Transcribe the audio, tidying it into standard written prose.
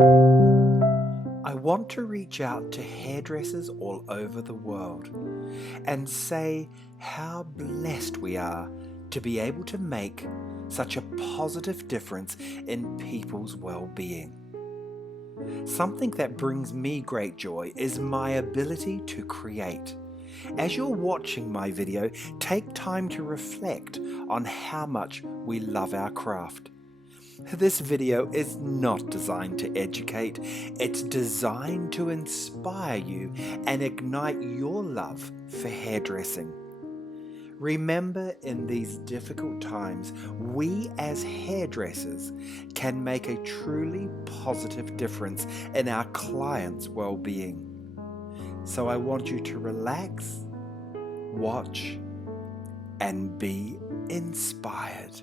I want to reach out to hairdressers all over the world and say how blessed we are to be able to make such a positive difference in people's well-being. Something that brings me great joy is my ability to create. As you're watching my video, take time to reflect on how much we love our craft. This video is not designed to educate, it's designed to inspire you and ignite your love for hairdressing. Remember, in these difficult times, we as hairdressers can make a truly positive difference in our clients' well-being. So I want you to relax, watch, and be inspired.